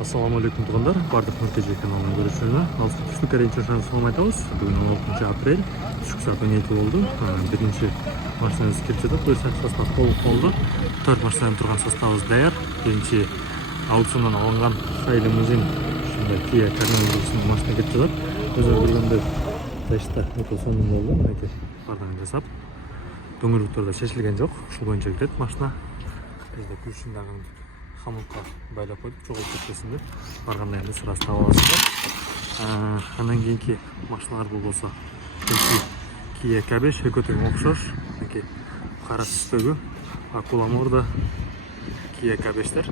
Assalamu alaikum туғандар, бардық Нұркеже каналының көрушілеріне. Түштік әрен чашаны соғым айтамыз. Бүгін 16 апрель, түшкі саат 12 болды. Бірінші машинамыз келіп жатады. Бұйырса состав толық болды. 4 машинадан тұрған составымыз даяр. Бірінші аукционнан алынған Шай лимузин, Kia Carnival машина келіп жатады. Өзі көргенде ташта өте сонымен болды. Мінекей бардығын жасап. Дөңгелектер шешілген жоқ. Ушул боюнча кетет машина. Бізде күршіндағын хамылқа байлап қойдық, жоғалып кетпесін деп. Барғанда енді сырасы таба аласыздар. Андан кейінгі машиналар бұл болса Kia K5 өте ұқсас. Мінекей қара түстегі акула морда Kia K5-тер.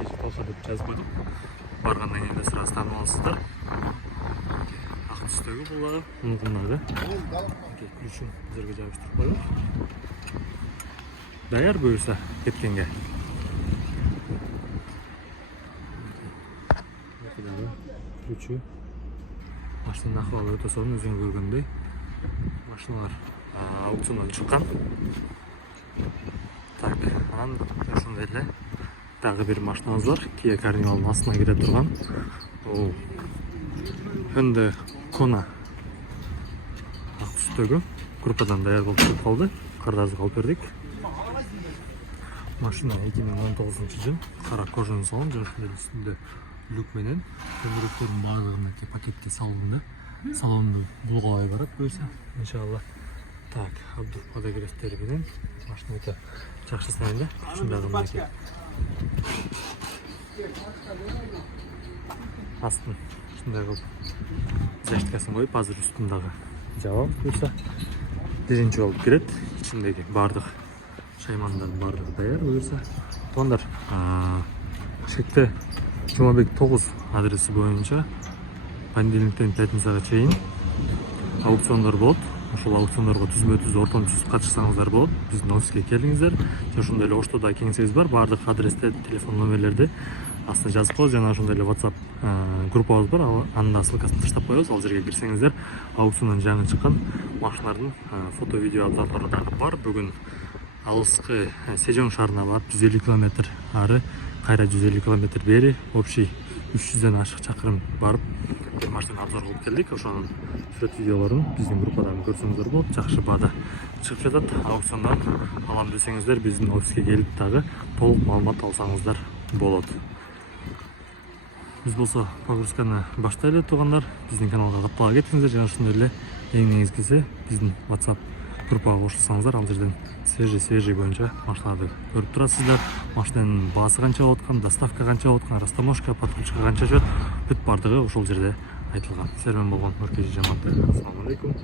Кеше толса деп жазып қойдық. Барғандан енді сырасы танып аласыздар. Ақ түстегі бұлағы, ұнғындағы. Күшін жерге жабыстырып қойдық. Даяр бұйырса кеткенге. Ключі. Машинаның ақылы өте соғын өзің көргендей. Машиналар аукционнан шыққан. Так, анан осындайлы тағы бір машинамыз бар. Kia Carnival'ın астына кіре тұрған. Ол Hyundai Kona ақ түстегі группадан даяр болып шығып қалды. Қардазы қалып бердік. Машина 2019 жыл, қара кожаны салон, жарқындар үстінде люк менен, дөңгелектердің барлығына пакетке салынды. Салонды бұлғалай барады бұйырса, иншалла. Так, абдук подогревтері менен, машина өте жақсы станында, күшіндағы мінеке. Астын үстіндегі защиткасын қойып, азыр үстіндегі жауап бұйырса. Бірінші болып керет, ішіндегі бардық шаймандардың барлығы даяр бұйырса. Туғандар, Шекте Жұмабек 9 адресі бойынша понедельниктен пятницаға чейін аукциондар болады. Ошол аукциондарға түзмө-түз ортон түсіп катышсаңыздар болот. Биздин офиске келиңиздер. Ошондой эле Оштода кеңсеңиз бар. Бардык адресте, телефон номерлерди астына жазып коебуз. Жана ошондой эле WhatsApp группабыз бар. Анын да ссылкасын таштап коебуз. Ал жерге кирсеңиздер, аукциондан жаңы чыккан машиналардын фото, видео обзорлору дагы бар. Бүгүн алыскы Сежон шаарына барып 150 км ары, кайра 150 км бери, общий 300ден ашык чакырым барып машина обзор кылып келдик. Ошонун сүрөт видеолорун биздин группадан көрсөңүздөр болот. Жакшы баада чыгып жатат. Аукциондан алам десеңиздер, биздин офиске келип дагы толук маалымат алсаңыздар болот. Биз болсо погрузканы баштайлы тугандар. Биздин каналга катталга кетиңиздер. Жана ошондой эле эң негизгиси биздин WhatsApp группага кошулсаңыздар, ал жерден свежий боюнча машиналарды көрүп турасыздар. Машинанын баасы канча болуп аткан, доставка канча болуп аткан, растаможка, подкрутка канча жүрөт, бүт бардыгы ошол жерде айтылган. Сиздер менен болгон Нұркеже Жамантай. Ассаламу алейкум.